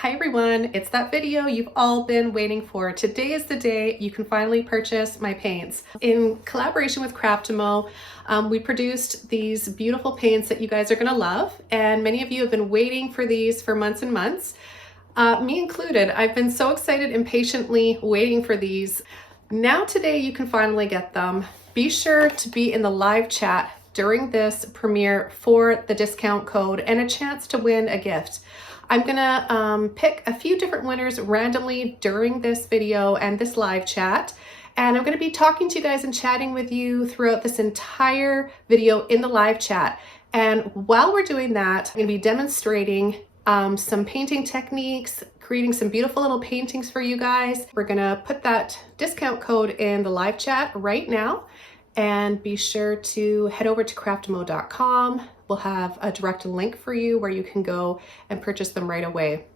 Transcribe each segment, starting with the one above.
Hi everyone, it's that video you've all been waiting for. Today is the day you can finally purchase my paints. In collaboration with Craftimo, we produced these beautiful paints that you guys are gonna love, and many of you have been waiting for these for months and months. Me included. I've been so excited and patiently waiting for these. Now today you can finally get them. Be sure to be in the live chat during this premiere for the discount code and a chance to win a gift. I'm gonna pick a few different winners randomly during this video and this live chat. And I'm gonna be talking to you guys and chatting with you throughout this entire video in the live chat. And while we're doing that, I'm gonna be demonstrating some painting techniques, creating some beautiful little paintings for you guys. We're gonna put that discount code in the live chat right now. And be sure to head over to craftimo.com. We'll have a direct link for you where you can go and purchase them right away.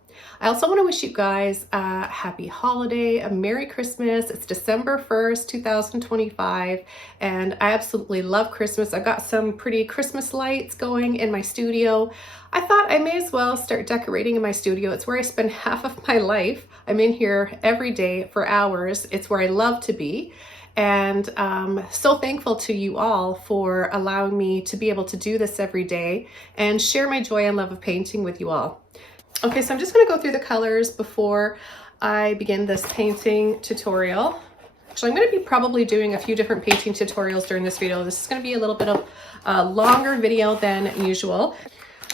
I also want to wish you guys a happy holiday, a Merry Christmas. It's December 1st, 2025, and I absolutely love Christmas. I've got some pretty Christmas lights going in my studio. I thought I may as well start decorating in my studio. It's where I spend half of my life. I'm in here every day for hours. It's where I love to be. And so thankful to you all for allowing me to be able to do this every day and share my joy and love of painting with you all. Okay, so I'm just going to go through the colors before I begin this painting tutorial. Actually, I'm going to be probably doing a few different painting tutorials during this video. This is going to be a little bit of a longer video than usual.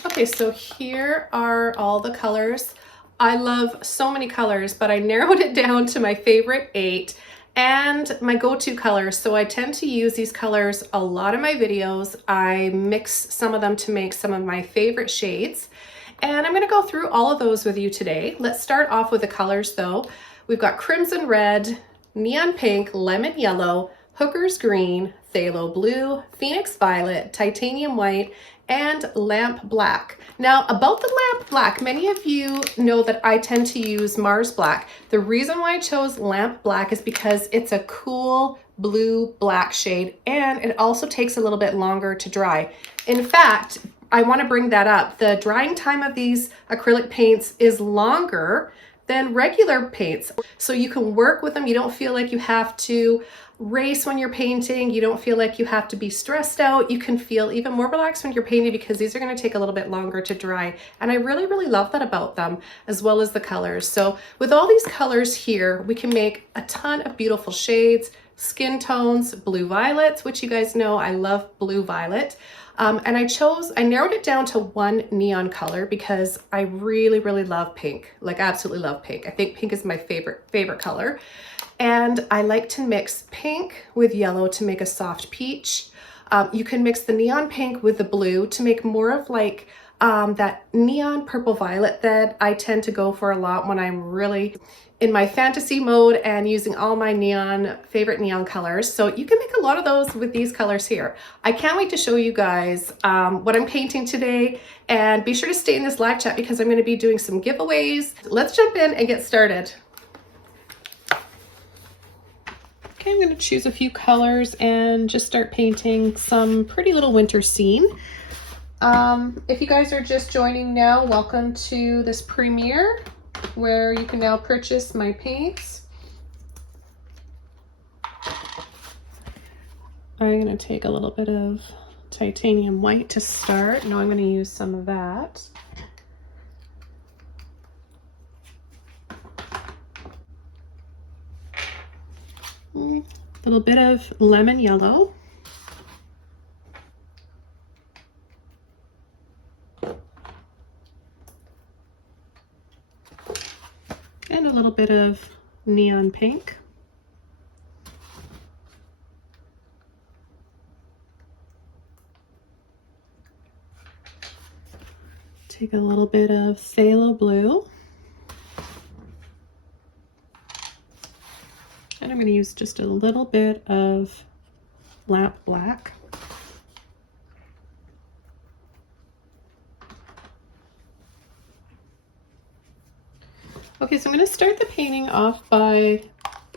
Okay, so here are all the colors. I love so many colors, but I narrowed it down to my favorite 8. And my go-to colors. So I tend to use these colors a lot in my videos. I mix some of them to make some of my favorite shades. And I'm gonna go through all of those with you today. Let's start off with the colors though. We've got crimson red, neon pink, lemon yellow, hooker's green, phthalo blue, phoenix violet, titanium white, and lamp black. Now about the lamp black, many of you know that I tend to use Mars black. The reason why I chose lamp black is because it's a cool blue black shade and it also takes a little bit longer to dry. In fact, I want to bring that up. The drying time of these acrylic paints is longer than regular paints. So you can work with them. You don't feel like you have to race when you're painting. You don't feel like you have to be stressed out. You can feel even more relaxed when you're painting because these are going to take a little bit longer to dry. And I really, really love that about them, as well as the colors. So with all these colors here, we can make a ton of beautiful shades, skin tones, blue violets, which you guys know I love blue violet. And I narrowed it down to one neon color because I really, really love pink. Like absolutely love pink. I think pink is my favorite color. And I like to mix pink with yellow to make a soft peach. You can mix the neon pink with the blue to make more of like that neon purple violet that I tend to go for a lot when I'm really in my fantasy mode and using all my favorite neon colors. So you can make a lot of those with these colors here. I can't wait to show you guys what I'm painting today, and be sure to stay in this live chat because I'm going to be doing some giveaways. Let's jump in and get started. Okay, I'm going to choose a few colors and just start painting some pretty little winter scene. If you guys are just joining now, welcome to this premiere where you can now purchase my paints. I'm going to take a little bit of titanium white to start. Now I'm going to use some of that. A little bit of lemon yellow. And a little bit of neon pink. Take a little bit of phthalo blue. And I'm going to use just a little bit of lamp black. Okay, so I'm going to start the painting off by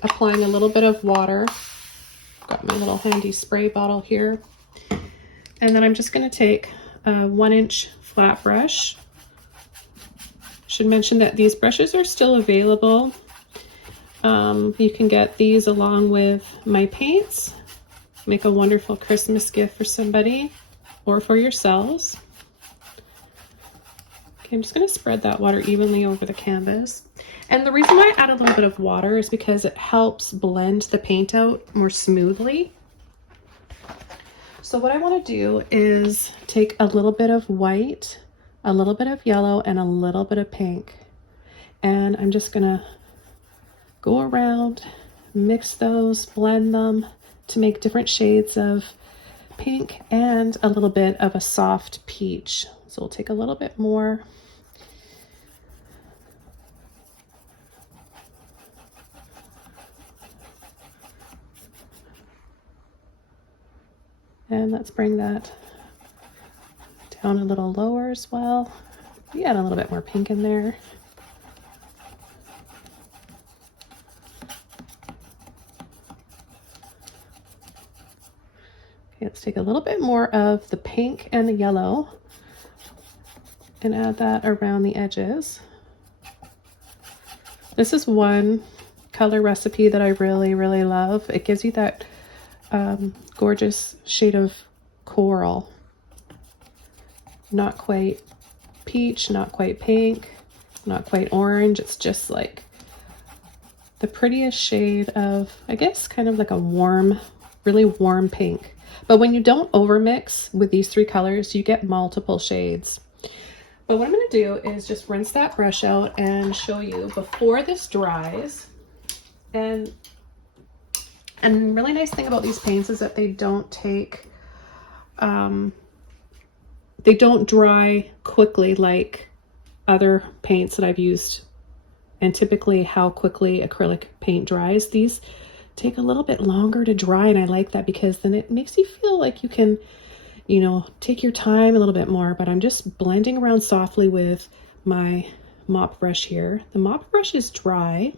applying a little bit of water. Got my little handy spray bottle here. And then I'm just going to take a 1-inch flat brush Should mention that these brushes are still available. You can get these along with my paints. Make a wonderful Christmas gift for somebody or for yourselves. Okay, I'm just going to spread that water evenly over the canvas. And the reason why I add a little bit of water is because it helps blend the paint out more smoothly. So what I want to do is take a little bit of white, a little bit of yellow, and a little bit of pink. And I'm just going to go around, mix those, blend them to make different shades of pink and a little bit of a soft peach. So we'll take a little bit more. And let's bring that down a little lower as well. We add a little bit more pink in there. Okay, let's take a little bit more of the pink and the yellow and add that around the edges. This is one color recipe that I really, really love. It gives you that gorgeous shade of coral. Not quite peach, not quite pink, not quite orange. It's just like the prettiest shade of, I guess, kind of like a warm, really warm pink. But when you don't overmix with these three colors, you get multiple shades. But what I'm going to do is just rinse that brush out and show you before this dries. And really nice thing about these paints is that they don't take, they don't dry quickly like other paints that I've used. And typically how quickly acrylic paint dries, these take a little bit longer to dry, and I like that because then it makes you feel like you can, you know, take your time a little bit more. But I'm just blending around softly with my mop brush here. The mop brush is dry.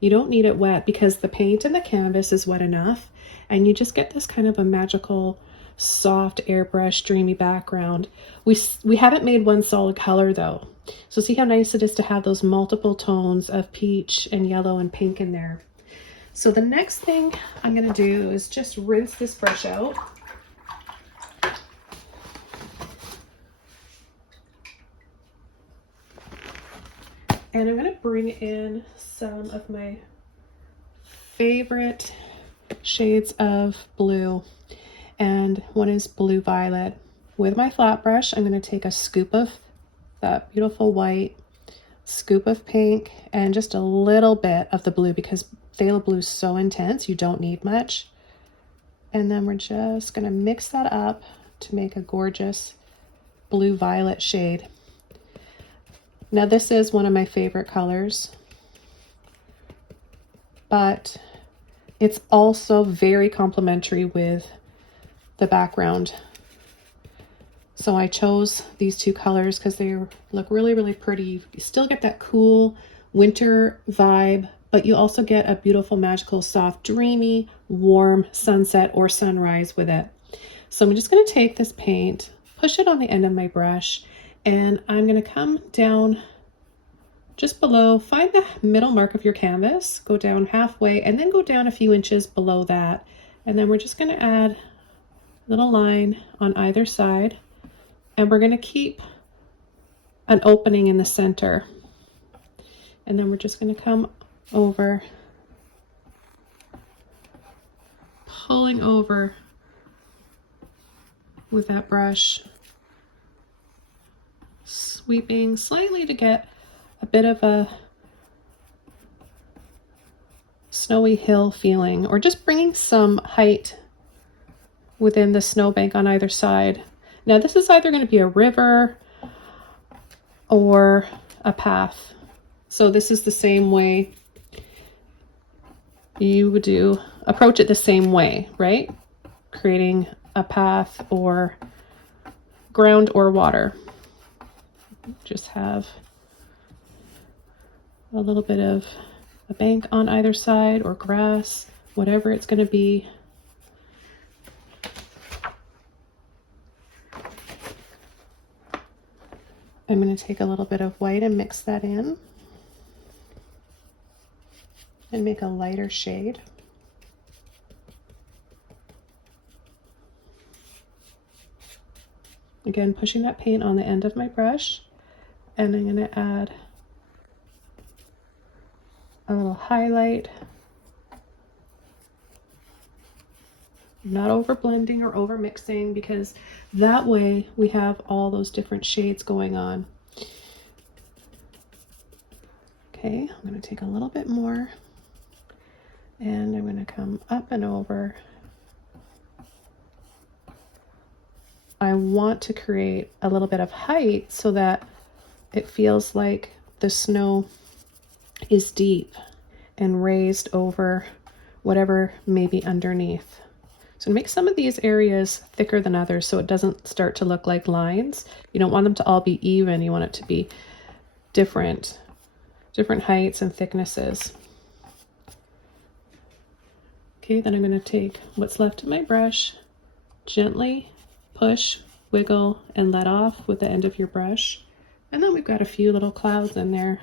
You don't need it wet because the paint and the canvas is wet enough, and you just get this kind of a magical soft airbrush dreamy background. We haven't made one solid color though, so see how nice it is to have those multiple tones of peach and yellow and pink in there. So the next thing I'm going to do is just rinse this brush out. And I'm going to bring in some of my favorite shades of blue. And one is blue violet. With my flat brush, I'm going to take a scoop of that beautiful white, scoop of pink, and just a little bit of the blue because phthalo blue is so intense, you don't need much. And then we're just going to mix that up to make a gorgeous blue violet shade. Now this is one of my favorite colors, but it's also very complementary with the background. So I chose these two colors because they look really, really pretty. You still get that cool winter vibe, but you also get a beautiful, magical, soft, dreamy, warm sunset or sunrise with it. So I'm just going to take this paint, push it on the end of my brush, and I'm going to come down just below, find the middle mark of your canvas, go down halfway, and then go down a few inches below that. And then we're just going to add a little line on either side, and we're going to keep an opening in the center. And then we're just going to come over, pulling over with that brush, sweeping slightly to get a bit of a snowy hill feeling, or just bringing some height within the snowbank on either side. Now this is either going to be a river or a path. So this is the same way you would approach it the same way, right? Creating a path or ground or water. Just have a little bit of a bank on either side or grass, whatever it's going to be. I'm I'm going to take a little bit of white and mix that in and make a lighter shade. Again, pushing that paint on the end of my brush, and I'm going to add a little highlight. Not over blending or over mixing, because that way we have all those different shades going on. Okay, I'm going to take a little bit more and I'm going to come up and over. I want to create a little bit of height so that it feels like the snow is deep and raised over whatever may be underneath. So make some of these areas thicker than others so it doesn't start to look like lines. You don't want them to all be even. You want it to be different heights and thicknesses. Okay, then I'm going to take what's left of my brush, gently push, wiggle, and let off with the end of your brush. And then we've got a few little clouds in there.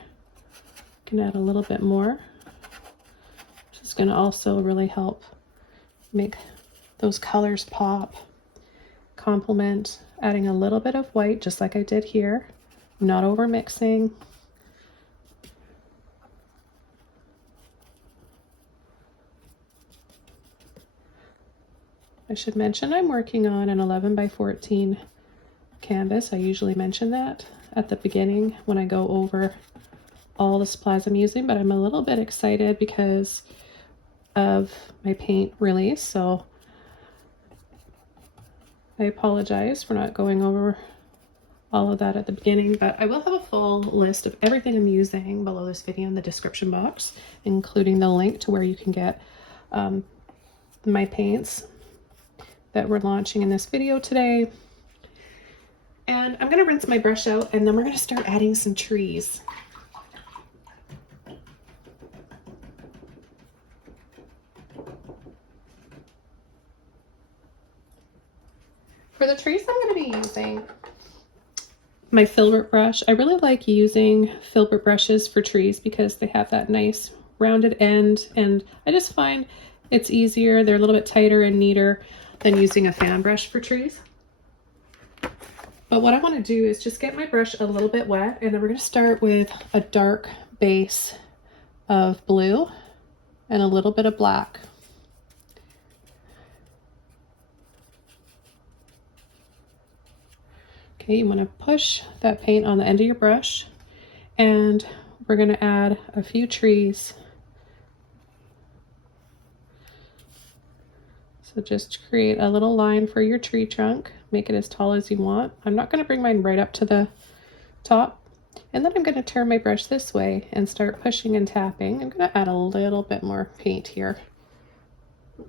You can add a little bit more. This is going to also really help make those colors pop. Complement, adding a little bit of white, just like I did here. Not over mixing. I should mention I'm working on an 11 by 14 canvas. I usually mention that at the beginning when I go over all the supplies I'm using, but I'm a little bit excited because of my paint release, so I apologize for not going over all of that at the beginning, but I will have a full list of everything I'm using below this video in the description box, including the link to where you can get my paints that we're launching in this video today. And I'm going to rinse my brush out, and then we're going to start adding some trees. For the trees, I'm going to be using my filbert brush. I really like using filbert brushes for trees because they have that nice rounded end, and I just find it's easier. They're a little bit tighter and neater than using a fan brush for trees. But what I want to do is just get my brush a little bit wet, and then we're going to start with a dark base of blue and a little bit of black. Okay, you want to push that paint on the end of your brush, and we're going to add a few trees. So just create a little line for your tree trunk, make it as tall as you want. I'm not going to bring mine right up to the top. And then I'm going to turn my brush this way and start pushing and tapping. I'm going to add a little bit more paint here.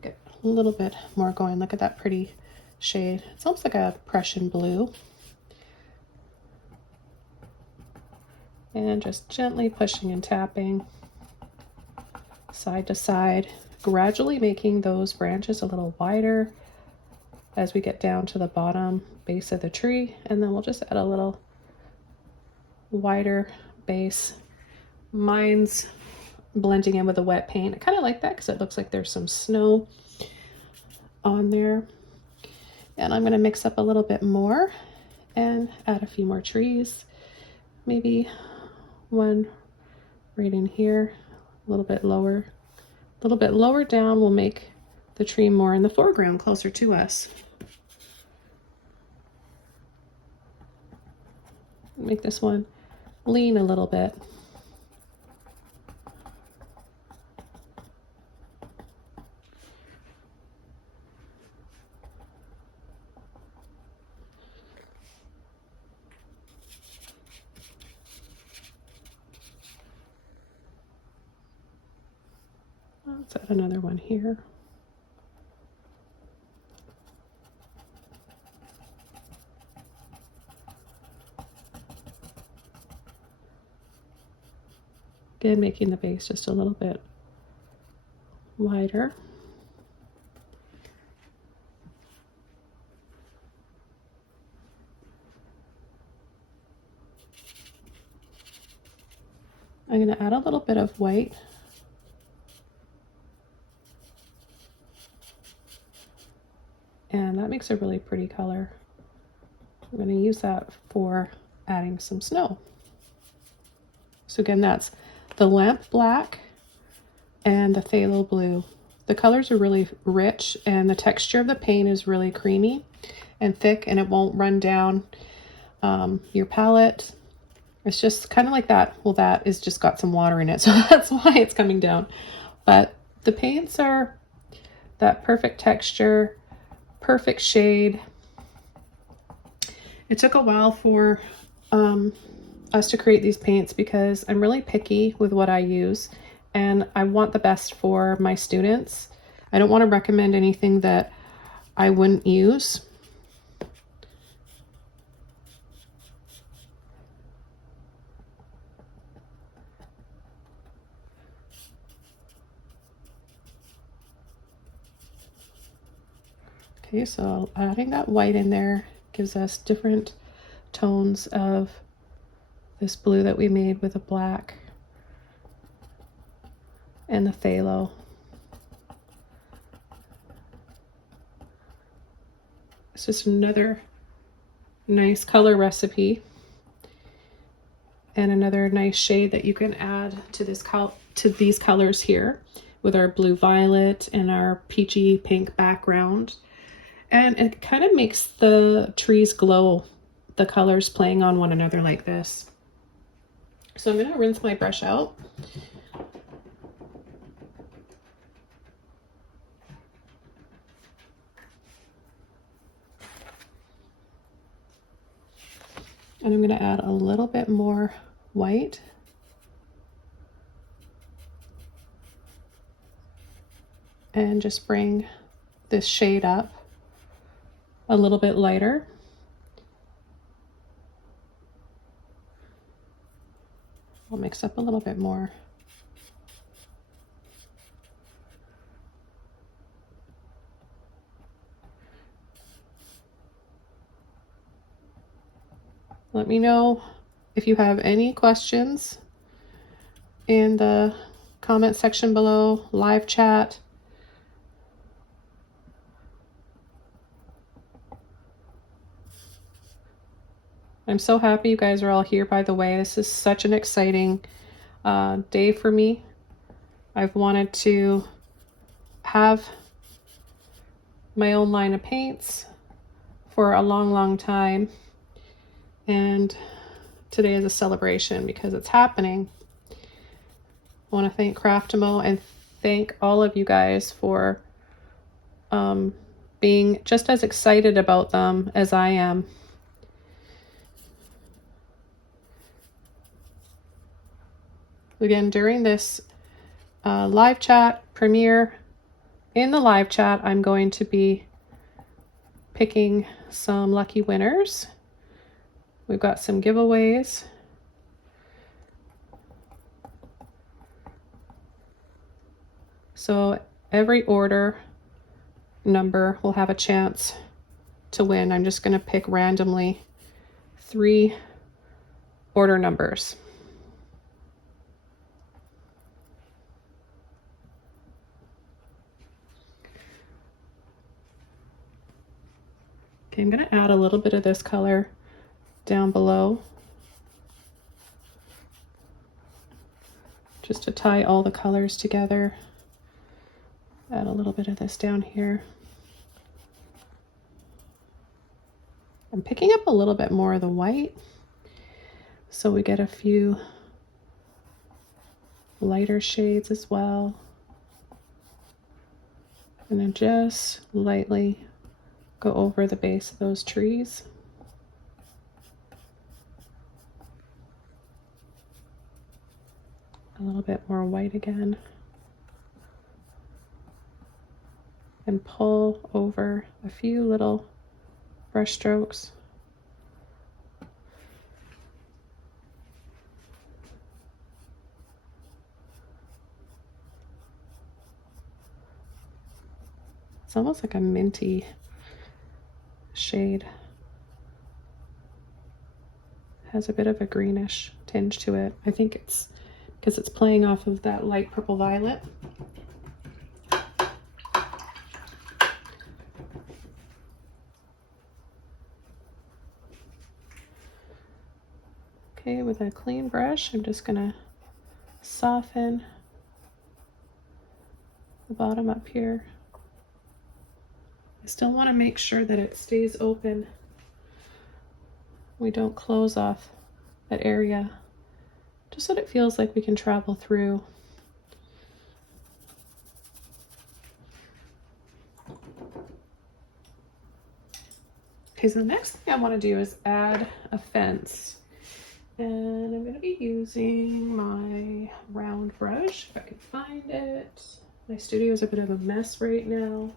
Get a little bit more going. Look at that pretty shade. It's almost like a Prussian blue. And just gently pushing and tapping side to side, gradually making those branches a little wider as we get down to the bottom base of the tree. And then we'll just add a little wider base. Mine's blending in with the wet paint. I kind of like that because it looks like there's some snow on there. And I'm going to mix up a little bit more and add a few more trees. Maybe one right in here, a little bit lower. A little bit lower down will make the tree more in the foreground, closer to us. Make this one lean a little bit. Let's add another one here. Again, making the base just a little bit wider. I'm going to add a little bit of white. And that makes a really pretty color. I'm going to use that for adding some snow. So again, that's the lamp black and the phthalo blue. The colors are really rich and the texture of the paint is really creamy and thick, and it won't run down your palette. It's just kind of like that. Well, that is just got some water in it, so that's why it's coming down. But the paints are that perfect texture, perfect shade. It took a while for us to create these paints because I'm really picky with what I use and I want the best for my students. I don't want to recommend anything that I wouldn't use. Okay, so adding that white in there gives us different tones of this blue that we made with the black and the phthalo. It's just another nice color recipe and another nice shade that you can add to this these colors here with our blue violet and our peachy pink background. And it kind of makes the trees glow, the colors playing on one another like this. So I'm going to rinse my brush out. And I'm going to add a little bit more white. And just bring this shade up a little bit lighter. I'll mix up a little bit more. Let me know if you have any questions in the comment section below, live chat. I'm so happy you guys are all here, by the way. This is such an exciting day for me. I've wanted to have my own line of paints for a long, long time. And today is a celebration because it's happening. I want to thank Craftimo and thank all of you guys for being just as excited about them as I am. Again, during this live chat premiere, in the live chat, I'm going to be picking some lucky winners. We've got some giveaways. So every order number will have a chance to win. I'm just going to pick randomly 3 order numbers. Okay, I'm going to add a little bit of this color down below just to tie all the colors together. Add a little bit of this down here. I'm picking up a little bit more of the white so we get a few lighter shades as well. And then just lightly go over the base of those trees. A little bit more white again. And pull over a few little brush strokes. It's almost like a minty shade. Has a bit of a greenish tinge to it. I think it's because it's playing off of that light purple violet. Okay, with a clean brush, I'm just gonna soften the bottom up here. I still want to make sure that it stays open. We don't close off that area, just so that it feels like we can travel through. Okay, so the next thing I want to do is add a fence. And I'm going to be using my round brush, if I can find it. My studio is a bit of a mess right now.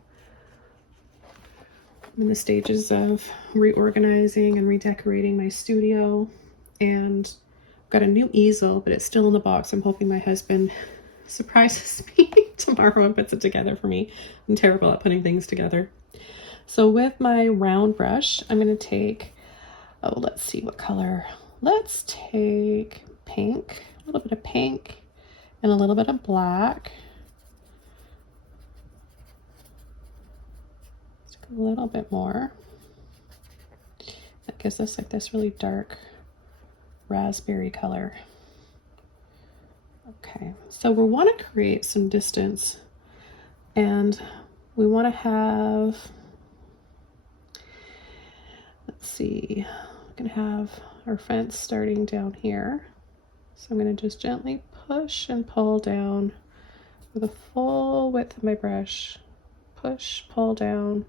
I'm in the stages of reorganizing and redecorating my studio, and I've got a new easel, but it's still in the box. I'm hoping my husband surprises me tomorrow and puts it together for me. I'm terrible at putting things together. So with my round brush, I'm going to take, oh, let's see what color. Let's take pink, a little bit of pink and a little bit of black. A little bit more. That gives us like this really dark raspberry color. Okay, so we want to create some distance, and we want to have, let's see, we're going to have our fence starting down here. So I'm going to just gently push and pull down with the full width of my brush. Push, pull down.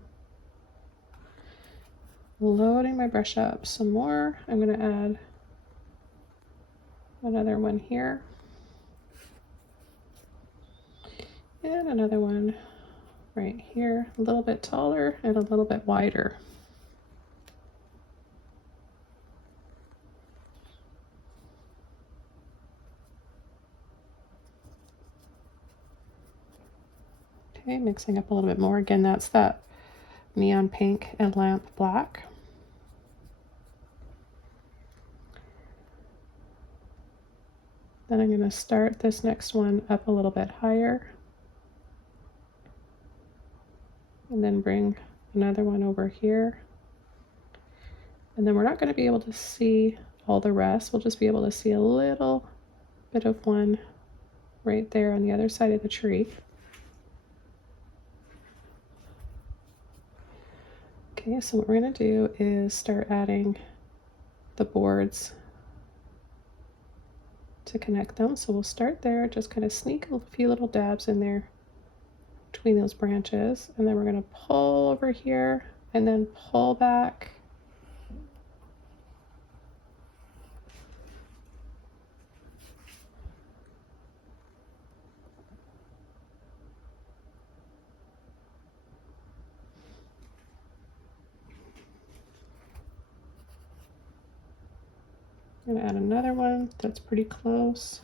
Loading my brush up some more. I'm going to add another one here. And another one right here, a little bit taller and a little bit wider. Okay, mixing up a little bit more. Again, that's that neon pink and lamp black. Then I'm going to start this next one up a little bit higher, and then bring another one over here. And then we're not going to be able to see all the rest. We'll just be able to see a little bit of one right there on the other side of the tree. Okay, so what we're going to do is start adding the boards to connect them. So we'll start there, just kind of sneak a few little dabs in there between those branches, and then we're going to pull over here and then pull back. I'm going to add another one that's pretty close.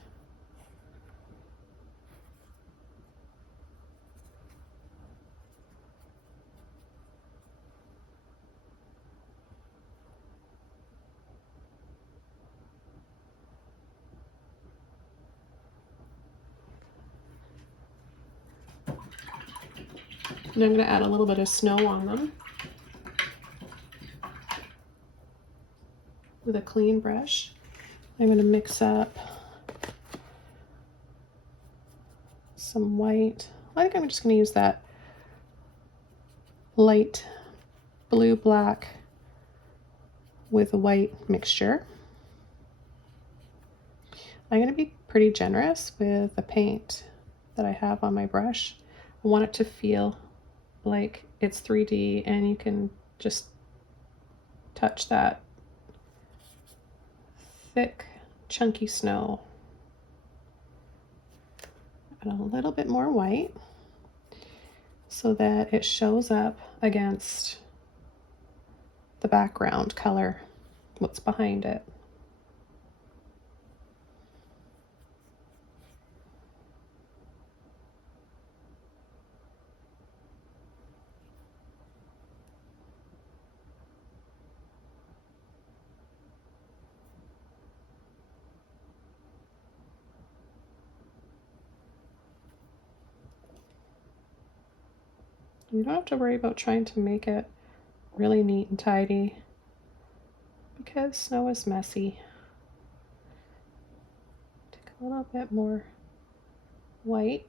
And I'm going to add a little bit of snow on them with a clean brush. I'm going to mix up some white. I think I'm just going to use that light blue black with a white mixture. I'm going to be pretty generous with the paint that I have on my brush. I want it to feel like it's 3D and you can just touch that thick, chunky snow. And a little bit more white so that it shows up against the background color, what's behind it. You don't have to worry about trying to make it really neat and tidy because snow is messy. Take a little bit more white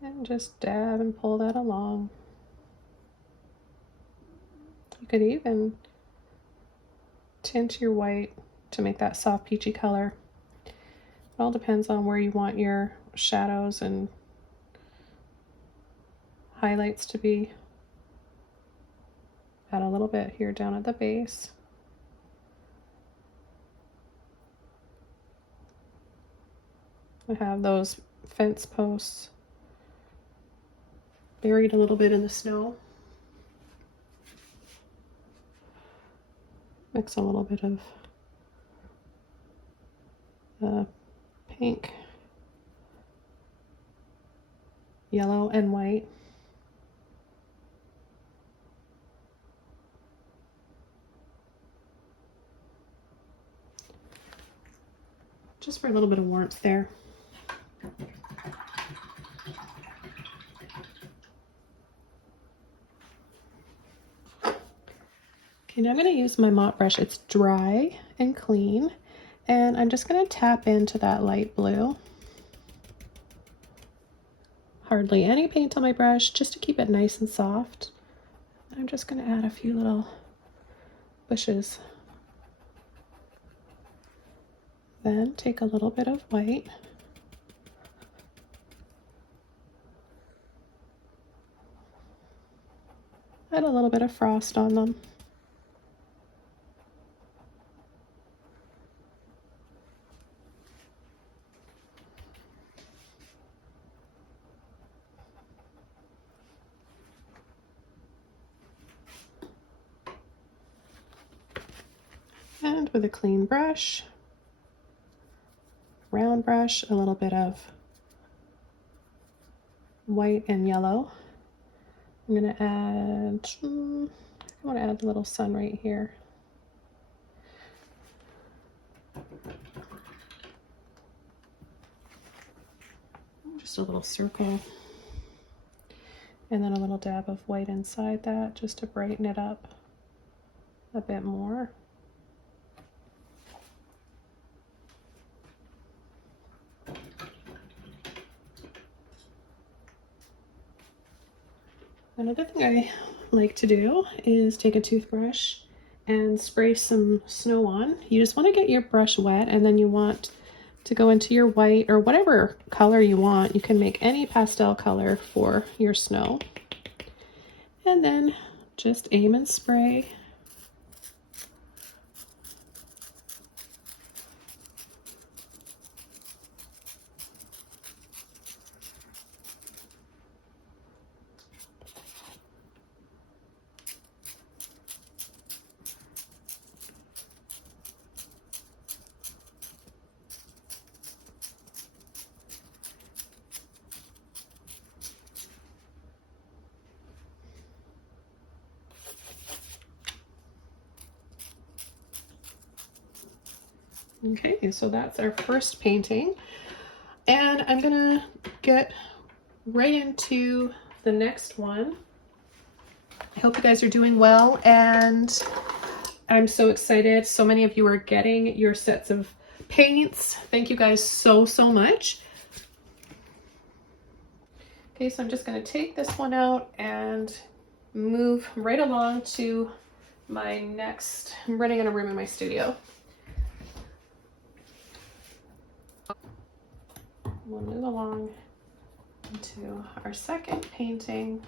and just dab and pull that along. You could even tint your white to make that soft peachy color. It all depends on where you want your shadows and highlights to be. Add a little bit here down at the base. I have those fence posts buried a little bit in the snow. Mix a little bit of pink, yellow, and white. Just for a little bit of warmth there. Okay, now I'm going to use my mop brush. It's dry and clean, and I'm just going to tap into that light blue. Hardly any paint on my brush, just to keep it nice and soft. I'm just going to add a few little bushes. Then take a little bit of white. Add a little bit of frost on them. And with a clean brush, round brush, a little bit of white and yellow. I'm going to add, I want to add a little sun right here. Just a little circle. And then a little dab of white inside that just to brighten it up a bit more. Another thing I like to do is take a toothbrush and spray some snow on. You just want to get your brush wet, and then you want to go into your white or whatever color you want. You can make any pastel color for your snow. And then just aim and spray. Okay, so that's our first painting, and I'm gonna get right into the next one. I hope you guys are doing well, and I'm so excited. So many of you are getting your sets of paints. Thank you guys so much. Okay, so I'm just gonna take this one out and move right along to my next. I'm renting in a room in my studio. We'll move along into our second painting.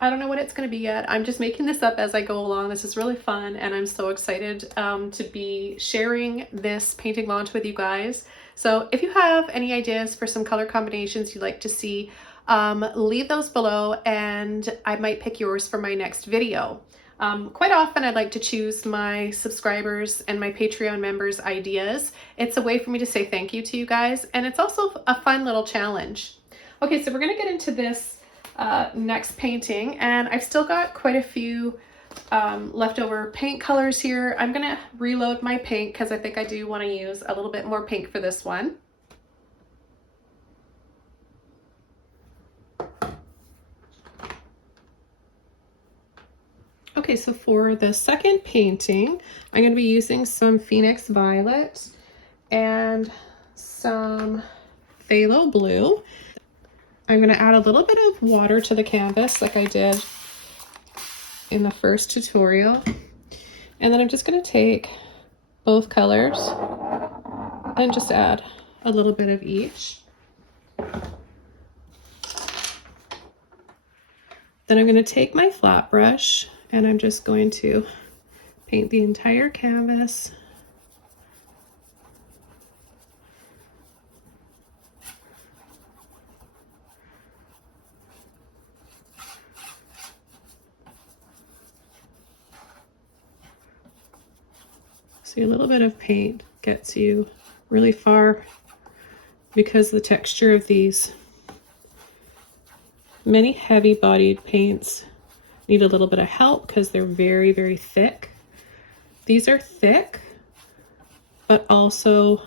I don't know what it's going to be yet. I'm just making this up as I go along. This is really fun, and I'm so excited to be sharing this painting launch with you guys. So if you have any ideas for some color combinations you'd like to see, leave those below, and I might pick yours for my next video. Quite often I'd like to choose my subscribers and my Patreon members' ideas. It's a way for me to say thank you to you guys, and it's also a fun little challenge. Okay, so we're gonna get into this next painting, and I've still got quite a few leftover paint colors here. I'm gonna reload my paint because I think I do want to use a little bit more pink for this one. Okay, so for the second painting, I'm going to be using some Phoenix Violet and some Phthalo Blue. I'm going to add a little bit of water to the canvas like I did in the first tutorial. And then I'm just going to take both colors and just add a little bit of each. Then I'm going to take my flat brush and I'm just going to paint the entire canvas. See, a little bit of paint gets you really far because the texture of these many heavy bodied paints need a little bit of help because they're very, very thick. These are thick, but also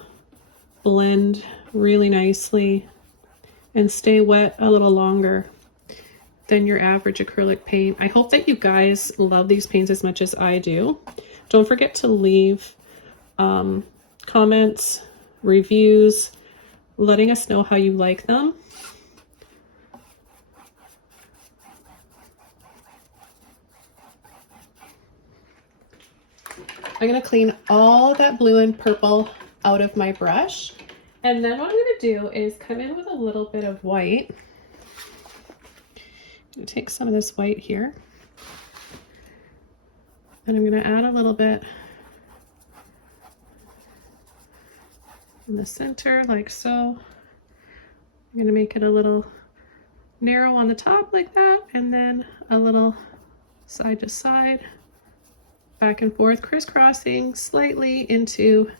blend really nicely and stay wet a little longer than your average acrylic paint. I hope that you guys love these paints as much as I do. Don't forget to leave comments, reviews, letting us know how you like them. I'm going to clean all of that blue and purple out of my brush. And then what I'm going to do is come in with a little bit of white. I'm going to take some of this white here. And I'm going to add a little bit in the center like so. I'm going to make it a little narrow on the top like that, and then a little side to side, back and forth, crisscrossing slightly into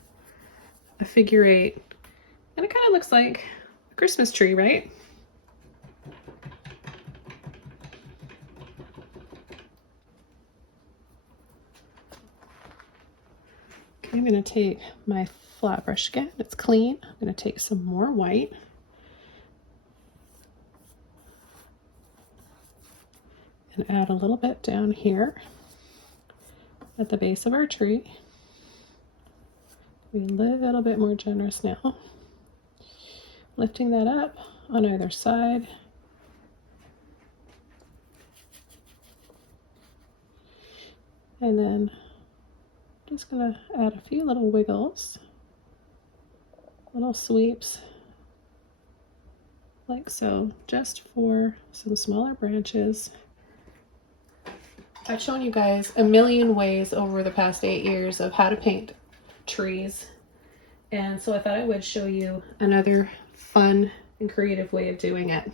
a figure 8. And it kind of looks like a Christmas tree, right? Okay, I'm going to take my flat brush again. It's clean. I'm going to take some more white. And add a little bit down here at the base of our tree. Be a little bit more generous now. Lifting that up on either side. And then just gonna add a few little wiggles, little sweeps, like so, just for some smaller branches. I've shown you guys a million ways over the past 8 years of how to paint trees. And so I thought I would show you another fun and creative way of doing it.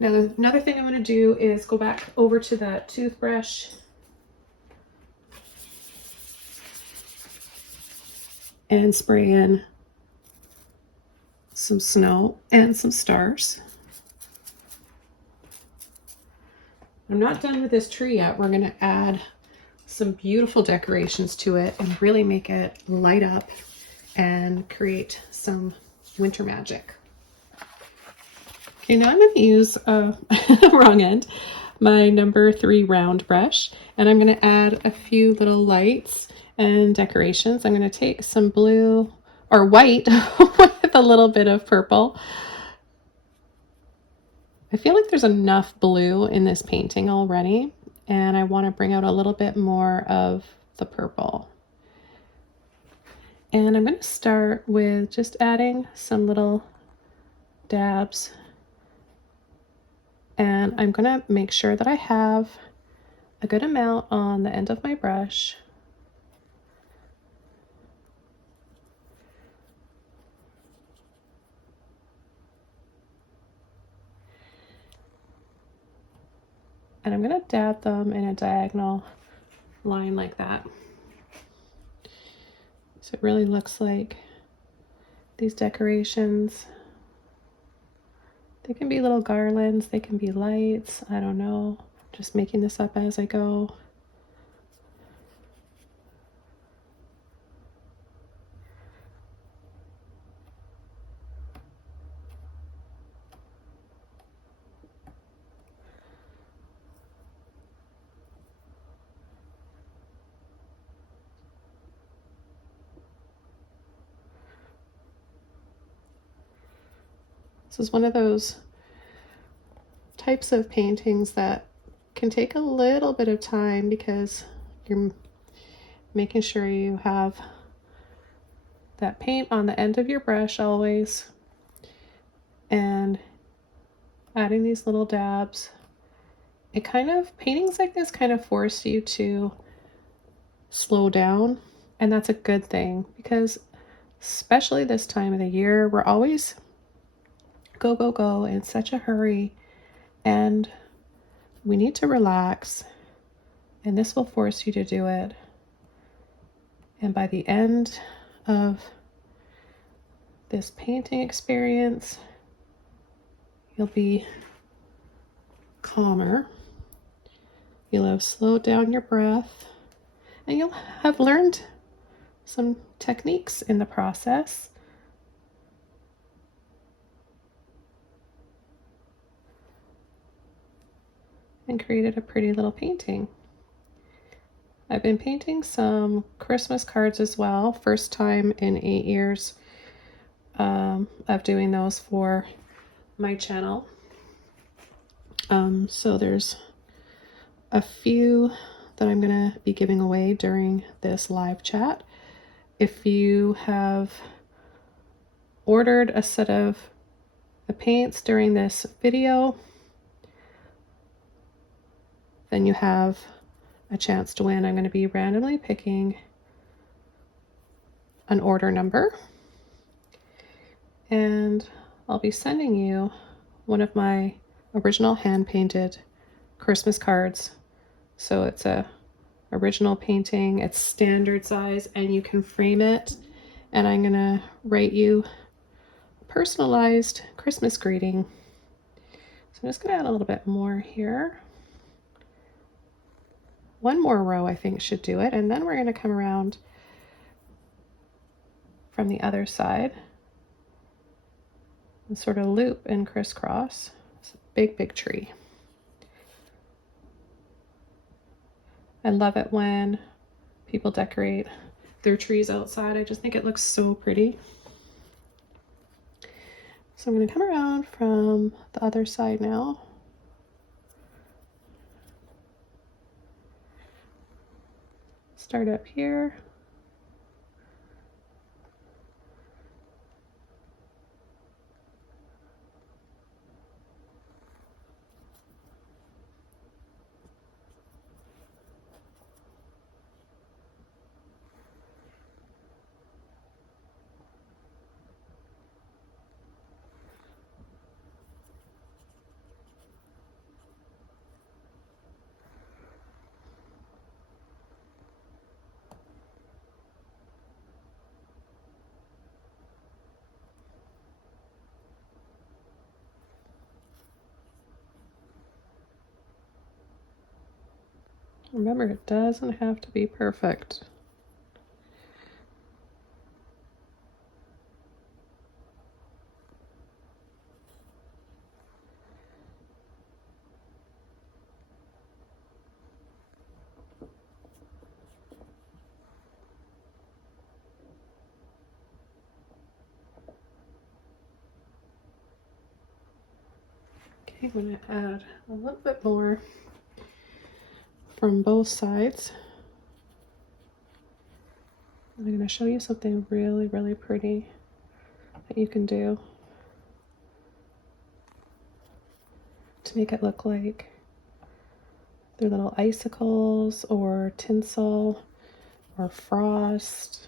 Now, another thing I'm going to do is go back over to that toothbrush and spray in some snow and some stars. I'm not done with this tree yet. We're going to add some beautiful decorations to it and really make it light up and create some winter magic. Okay, now I'm going to use wrong end, my number 3 round brush, and I'm going to add a few little lights and decorations. I'm going to take some blue or white with a little bit of purple. I feel like there's enough blue in this painting already, and I want to bring out a little bit more of the purple. And I'm going to start with just adding some little dabs, and I'm going to make sure that I have a good amount on the end of my brush. And I'm going to dab them in a diagonal line like that. So it really looks like these decorations. They can be little garlands, they can be lights, I don't know. Just making this up as I go. This is one of those types of paintings that can take a little bit of time because you're making sure you have that paint on the end of your brush always, and adding these little dabs. Paintings like this kind of force you to slow down, and that's a good thing because especially this time of the year, we're always go, go, go in such a hurry, and we need to relax, and this will force you to do it. And by the end of this painting experience, you'll be calmer, you'll have slowed down your breath, and you'll have learned some techniques in the process. And created a pretty little painting. I've been painting some Christmas cards as well. First time in 8 years of doing those for my channel. So there's a few that I'm going to be giving away during this live chat. If you have ordered a set of the paints during this video, then you have a chance to win. I'm going to be randomly picking an order number, and I'll be sending you one of my original hand-painted Christmas cards. So it's a original painting, it's standard size, and you can frame it, and I'm going to write you a personalized Christmas greeting. So I'm just going to add a little bit more here. One more row I think should do it, and then we're going to come around from the other side and sort of loop and crisscross. It's a big, big tree. I love it when people decorate their trees outside. I just think it looks so pretty. So I'm going to come around from the other side now. Start up here. Remember, it doesn't have to be perfect. Okay, I'm going to add a little bit more from both sides. I'm going to show you something really, really pretty that you can do to make it look like they're little icicles or tinsel or frost.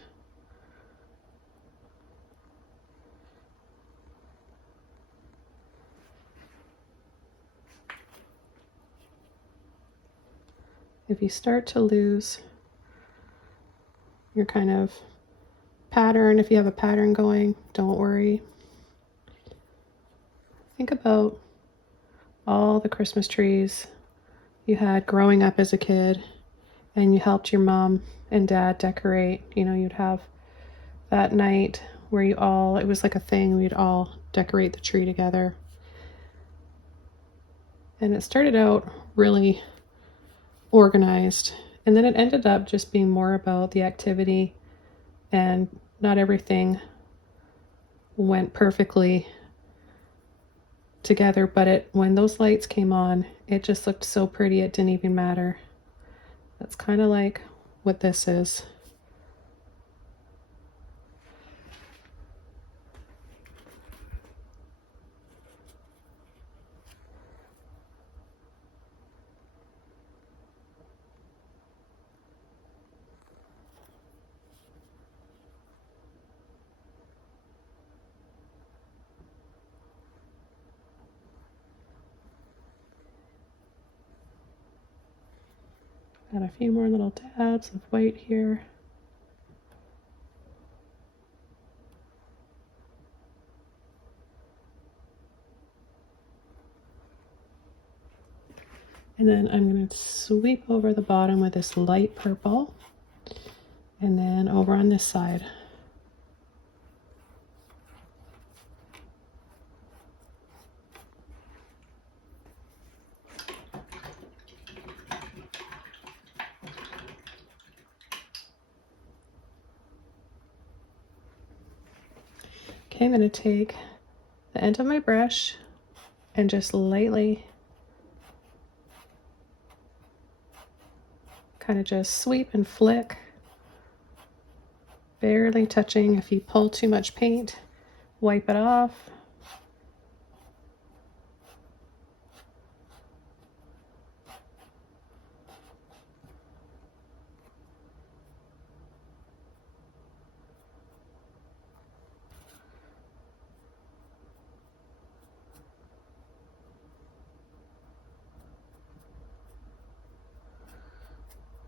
If you start to lose your kind of pattern, if you have a pattern going, don't worry. Think about all the Christmas trees you had growing up as a kid, and you helped your mom and dad decorate. You know, you'd have that night where you all, it was like a thing, we'd all decorate the tree together. And it started out really organized, and then it ended up just being more about the activity, and not everything went perfectly together, but when those lights came on, it just looked so pretty it didn't even matter. That's kind of like what this is. Got a few more little dabs of white here. And then I'm going to sweep over the bottom with this light purple. And then over on this side. Okay, I'm going to take the end of my brush and just lightly kind of just sweep and flick, barely touching. If you pull too much paint, wipe it off.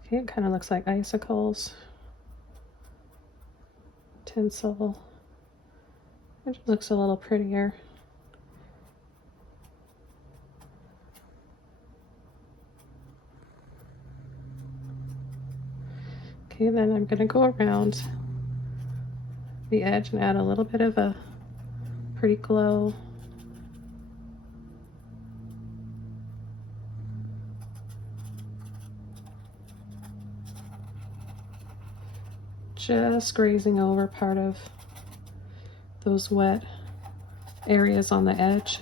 Okay, it kind of looks like icicles, tinsel. It just looks a little prettier. Okay, then I'm going to go around the edge and add a little bit of a pretty glow. Just grazing over part of those wet areas on the edge.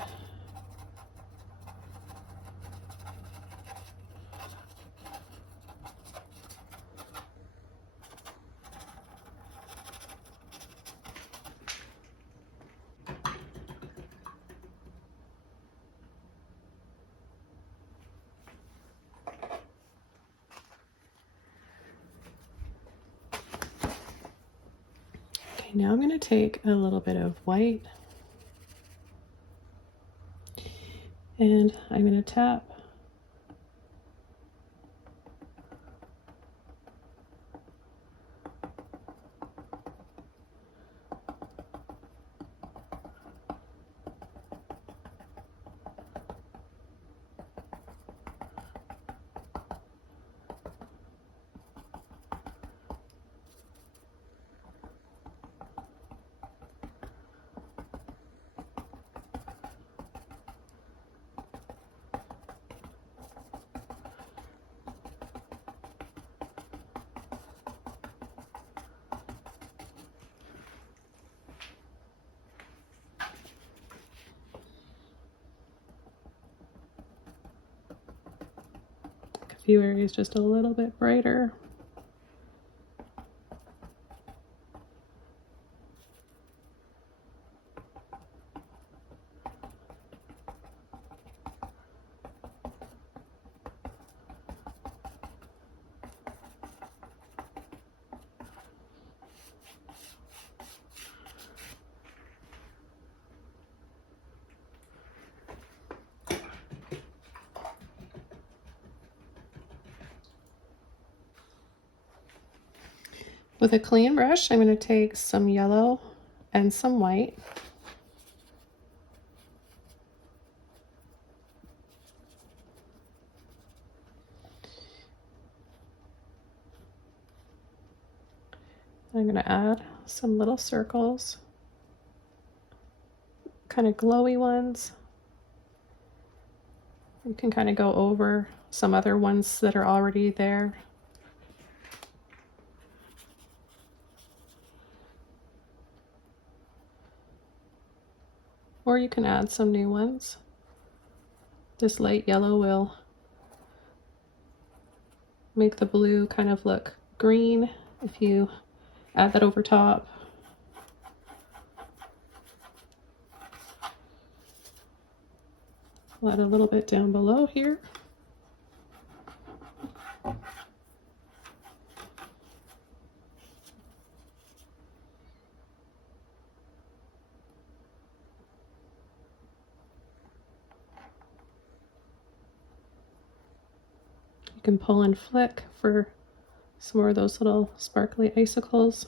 Now I'm going to take a little bit of white and I'm going to tap a few areas just a little bit brighter. With a clean brush, I'm going to take some yellow and some white. I'm going to add some little circles, kind of glowy ones. You can kind of go over some other ones that are already there. Or you can add some new ones. This light yellow will make the blue kind of look green if you add that over top. I'll add a little bit down below here. You can pull and flick for some more of those little sparkly icicles.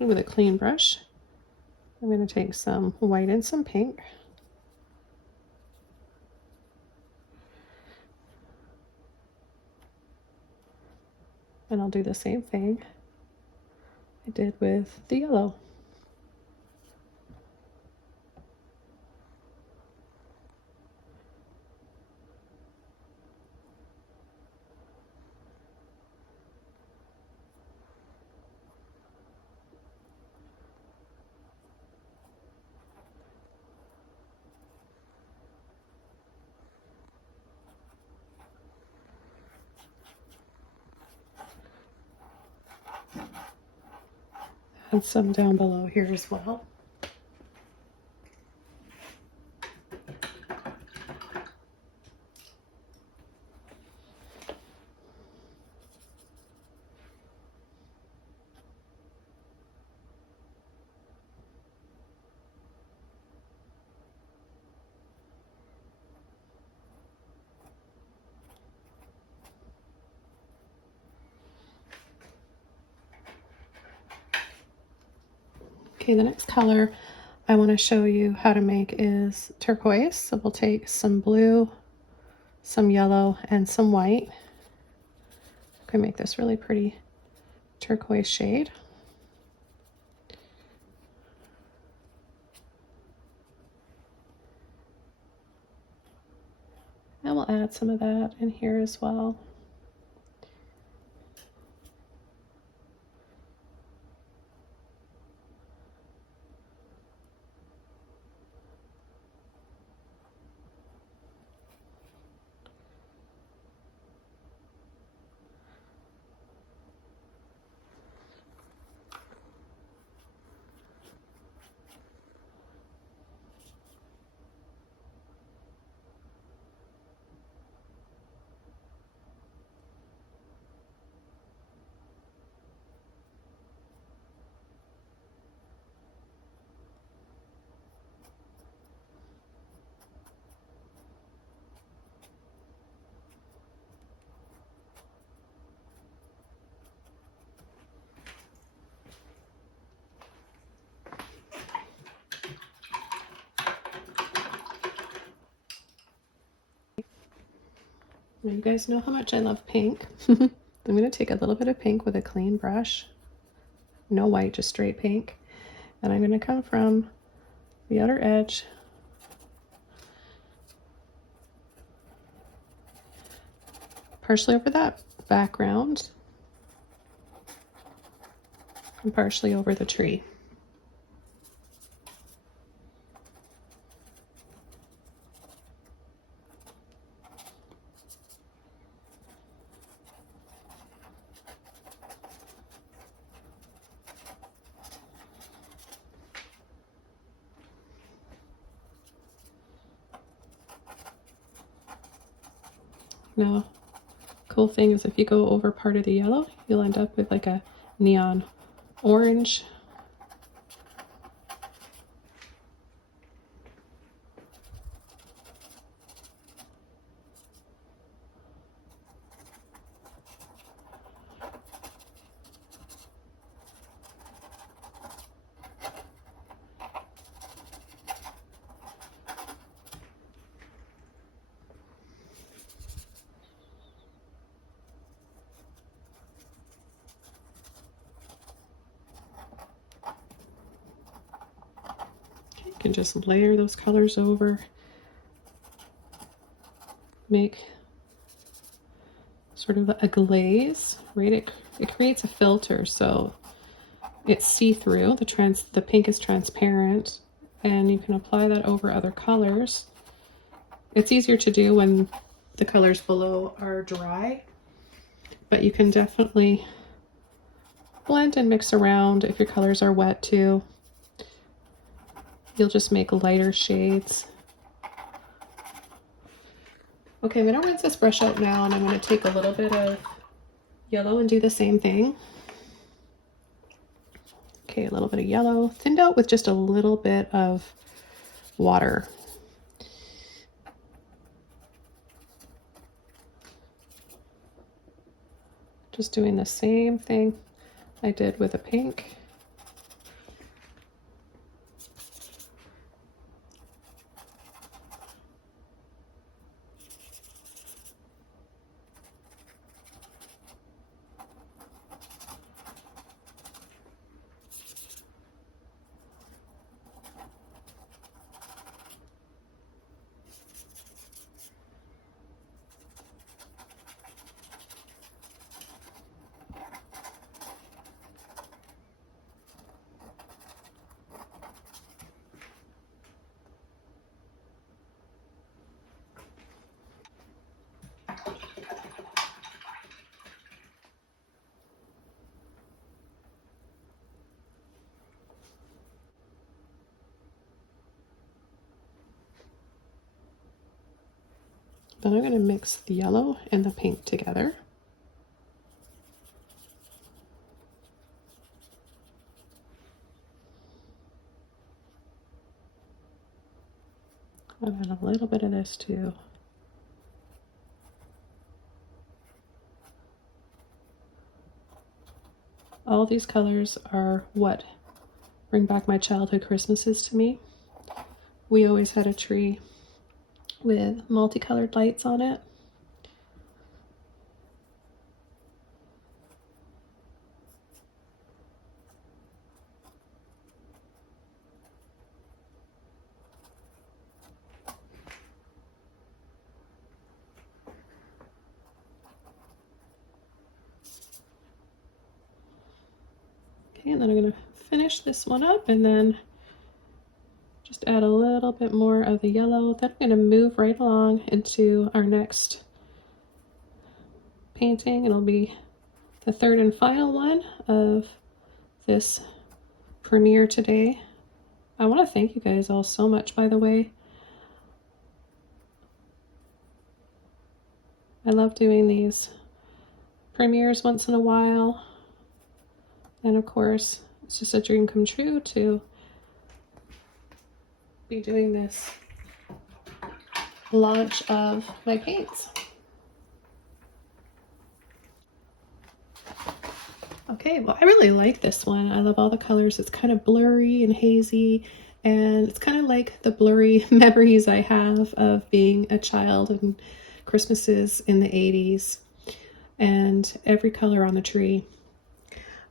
And with a clean brush, I'm going to take some white and some pink. And I'll do the same thing I did with the yellow. And some down below here as well. Okay, the next color I want to show you how to make is turquoise. So we'll take some blue, some yellow, and some white. I can make this really pretty turquoise shade. And we'll add some of that in here as well. Now you guys know how much I love pink. I'm going to take a little bit of pink with a clean brush. No white, just straight pink. And I'm going to come from the outer edge partially over that background and partially over the tree. Now, cool thing is if you go over part of the yellow, you'll end up with like a neon orange. You can just layer those colors over, make this sort of a glaze, right? It creates a filter, so it's see-through. The pink is transparent, and you can apply that over other colors. It's easier to do when the colors below are dry, but you can definitely blend and mix around if your colors are wet too. You'll just make lighter shades. Okay, I'm gonna rinse this brush out now, and I'm gonna take a little bit of yellow and do the same thing. Okay, a little bit of yellow, thinned out with just a little bit of water. Just doing the same thing I did with a pink. Then I'm going to mix the yellow and the pink together. I'll add a little bit of this too. All these colors are what bring back my childhood Christmases to me. We always had a tree with multicolored lights on it. Okay, and then I'm going to finish this one up and then just add a little bit more of the yellow. Then I'm going to move right along into our next painting. It'll be the third and final one of this premiere today. I want to thank you guys all so much, by the way. I love doing these premieres once in a while. And of course, it's just a dream come true to be doing this launch of my paints. Okay, well, I really like this one. I love all the colors. It's kind of blurry and hazy, and it's kind of like the blurry memories I have of being a child and Christmases in the 80s, and every color on the tree.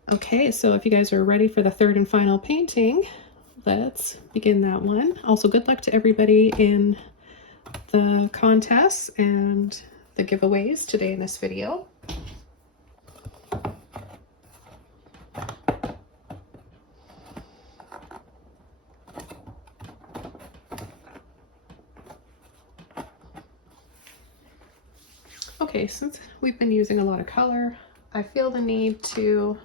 Okay, so if you guys are ready for the third and final painting, let's begin that one. Also, good luck to everybody in the contests and the giveaways today in this video. Okay, since we've been using a lot of color, I feel the need to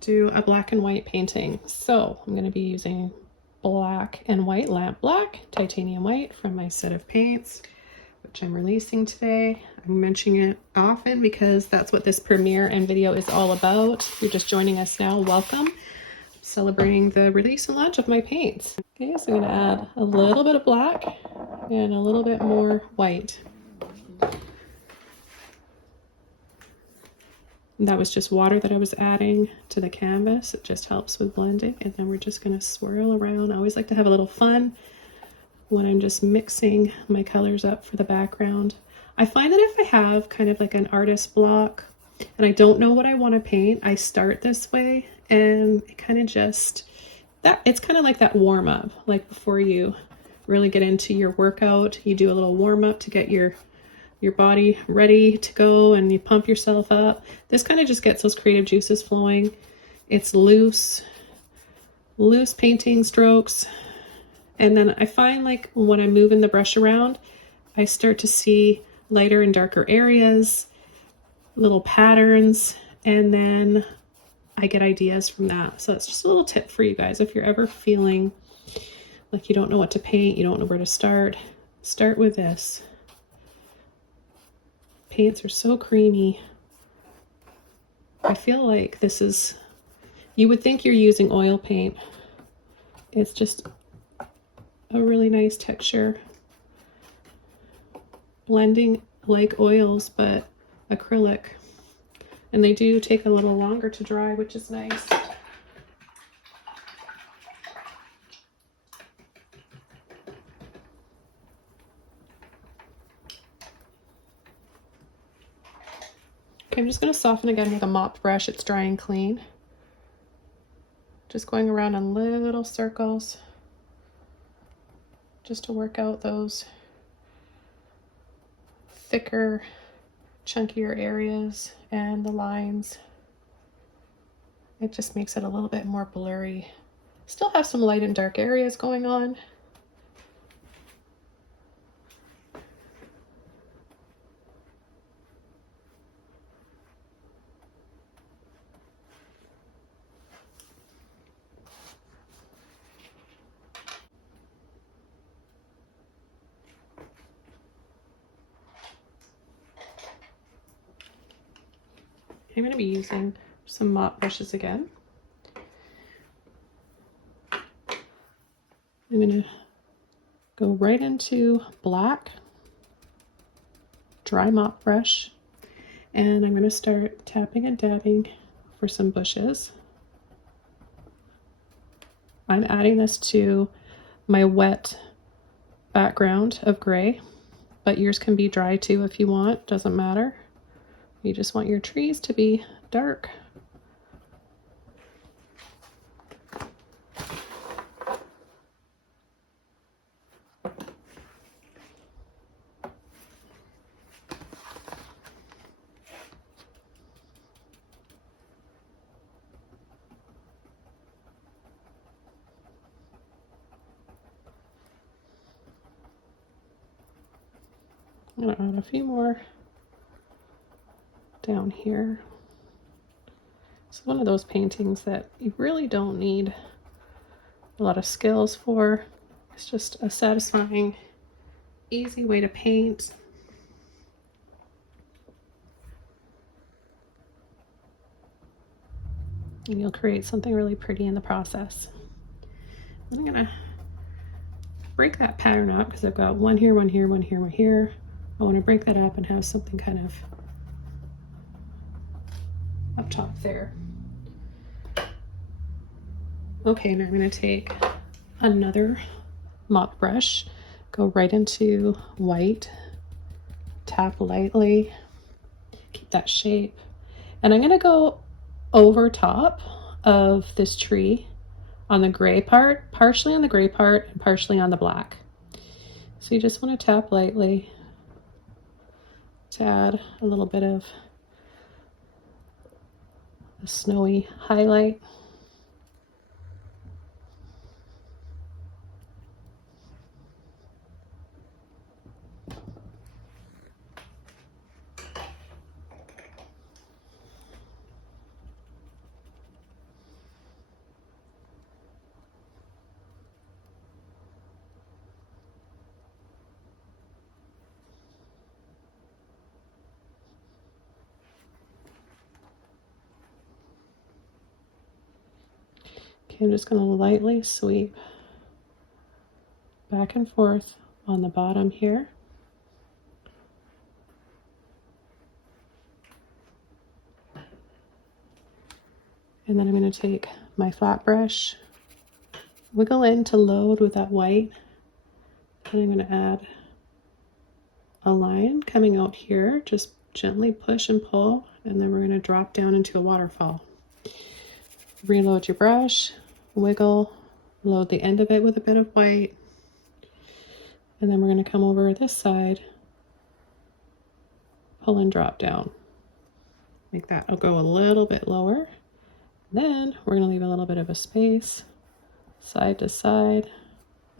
do a black and white painting. So I'm going to be using black and white, lamp black, titanium white from my set of paints, which I'm releasing today. I'm mentioning it often because that's what this premiere and video is all about. If you're just joining us now, welcome. Celebrating the release and launch of my paints. Okay, so I'm going to add a little bit of black and a little bit more white. And that was just water that I was adding to the canvas. It just helps with blending. And then we're just going to swirl around. I always like to have a little fun when I'm just mixing my colors up for the background. I find that if I have kind of like an artist block and I don't know what I want to paint, I start this way, and it kind of just, it's kind of like that warm up, like before you really get into your workout, you do a little warm up to get your your body ready to go and you pump yourself up. This kind of just gets those creative juices flowing. It's loose painting strokes. And then I find like when I'm moving the brush around, I start to see lighter and darker areas, little patterns, and then I get ideas from that. So that's just a little tip for you guys. If you're ever feeling like you don't know what to paint, you don't know where to start with this. Paints are so creamy. I feel like this is, you would think you're using oil paint. It's just a really nice texture. Blending like oils, but acrylic. And they do take a little longer to dry, which is nice. Okay, I'm just going to soften again with a mop brush. It's dry and clean. Just going around in little circles just to work out those thicker, chunkier areas and the lines. It just makes it a little bit more blurry. Still have some light and dark areas going on. I'm going to be using some mop brushes again. I'm going to go right into black, dry mop brush, and I'm going to start tapping and dabbing for some bushes. I'm adding this to my wet background of gray, but yours can be dry too if you want, doesn't matter. You just want your trees to be dark. I'm going to add a few more down here. It's one of those paintings that you really don't need a lot of skills for. It's just a satisfying, easy way to paint. And you'll create something really pretty in the process. I'm gonna break that pattern up because I've got one here, one here, one here, one here. I want to break that up and have something kind of up top there. Okay, now I'm going to take another mop brush, go right into white, tap lightly, keep that shape, and I'm going to go over top of this tree on the gray part, partially on the gray part and partially on the black. So you just want to tap lightly to add a little bit of a snowy highlight. Okay, I'm just going to lightly sweep back and forth on the bottom here. And then I'm going to take my flat brush, wiggle in to load with that white, and I'm going to add a line coming out here. Just gently push and pull, and then we're going to drop down into a waterfall. Reload your brush, wiggle, load the end of it with a bit of white, and then we're going to come over this side pull and drop down. Make that, I'll go a little bit lower. Then we're gonna leave a little bit of a space, side to side,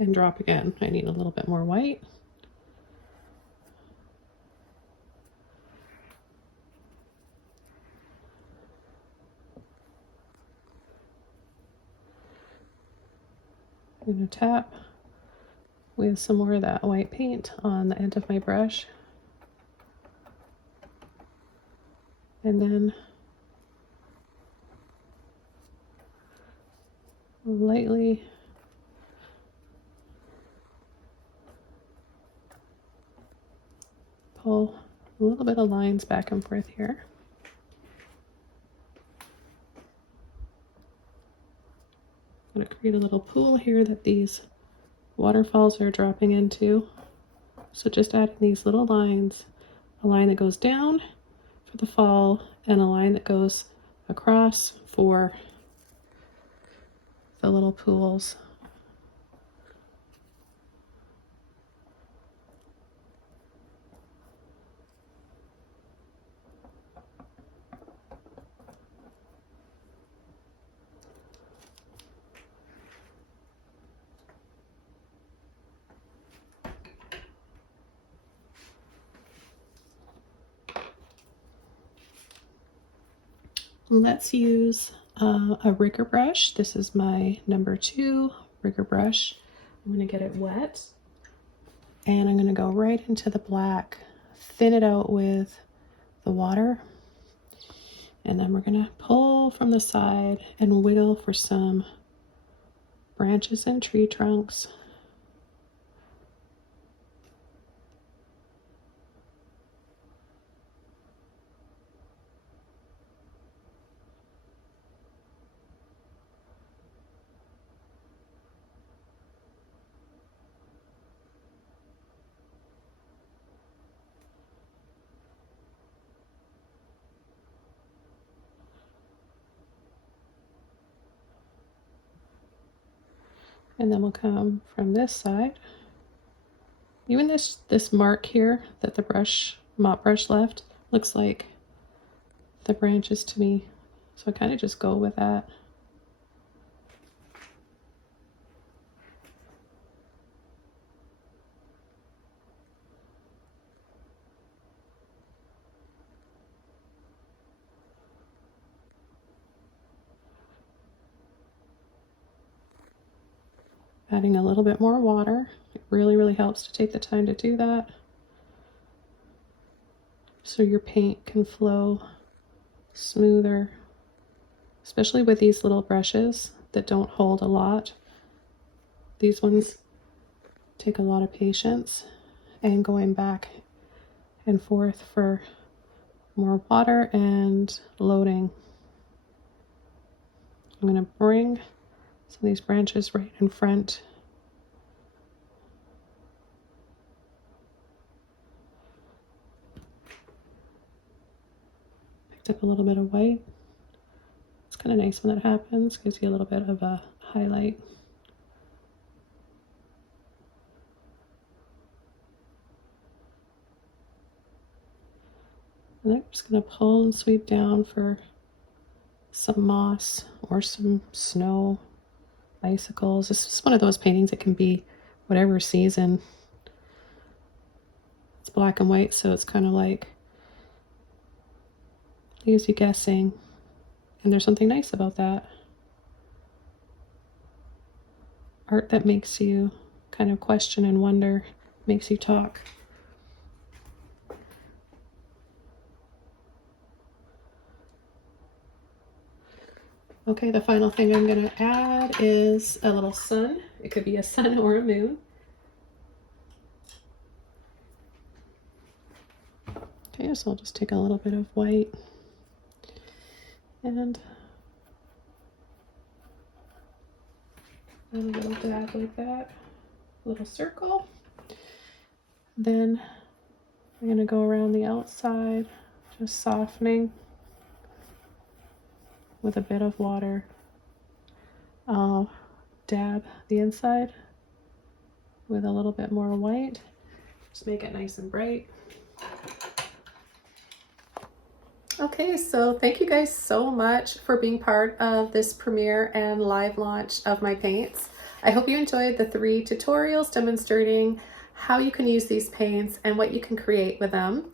and drop again. I need a little bit more white. I'm gonna tap with some more of that white paint on the end of my brush. And then lightly pull a little bit of lines back and forth here. I'm going to create a little pool here that these waterfalls are dropping into. So just adding these little lines, a line that goes down for the fall and a line that goes across for the little pools. Let's use a rigger brush. This is my number 2 rigger brush. I'm going to get it wet and I'm going to go right into the black, thin it out with the water, and then we're going to pull from the side and whittle for some branches and tree trunks. And then we'll come from this side. Even this mark here that the mop brush left looks like the branches to me. So I kind of just go with that. Adding a little bit more water. It really helps to take the time to do that, so your paint can flow smoother, especially with these little brushes that don't hold a lot. These ones take a lot of patience and going back and forth for more water and loading. I'm going to bring some of these branches right in front. Picked up a little bit of white. It's kind of nice when that happens, gives you a little bit of a highlight. And I'm just going to pull and sweep down for some moss or some snow, icicles. This is one of those paintings that can be whatever season. It's black and white, so it's kind of like leaves you guessing, and there's something nice about that. Art that makes you kind of question and wonder, makes you talk. Okay, the final thing I'm going to add is a little sun. It could be a sun or a moon. Okay, so I'll just take a little bit of white and a little dab like that, a little circle. Then I'm going to go around the outside, just softening with a bit of water. I'll dab the inside with a little bit more white, just make it nice and bright. Okay, so thank you guys so much for being part of this premiere and live launch of my paints. I hope you enjoyed the 3 tutorials demonstrating how you can use these paints and what you can create with them.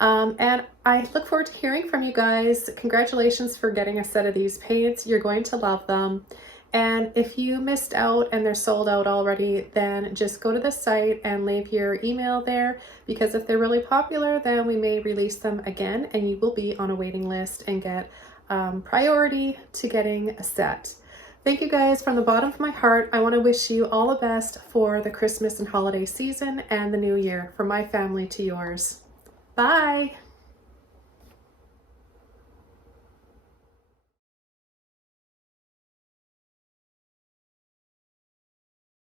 And I look forward to hearing from you guys. Congratulations for getting a set of these paints. You're going to love them. And if you missed out and they're sold out already, then just go to the site and leave your email there, because if they're really popular, then we may release them again and you will be on a waiting list and get priority to getting a set. Thank you guys from the bottom of my heart. I want to wish you all the best for the Christmas and holiday season and the new year, from my family to yours. Bye.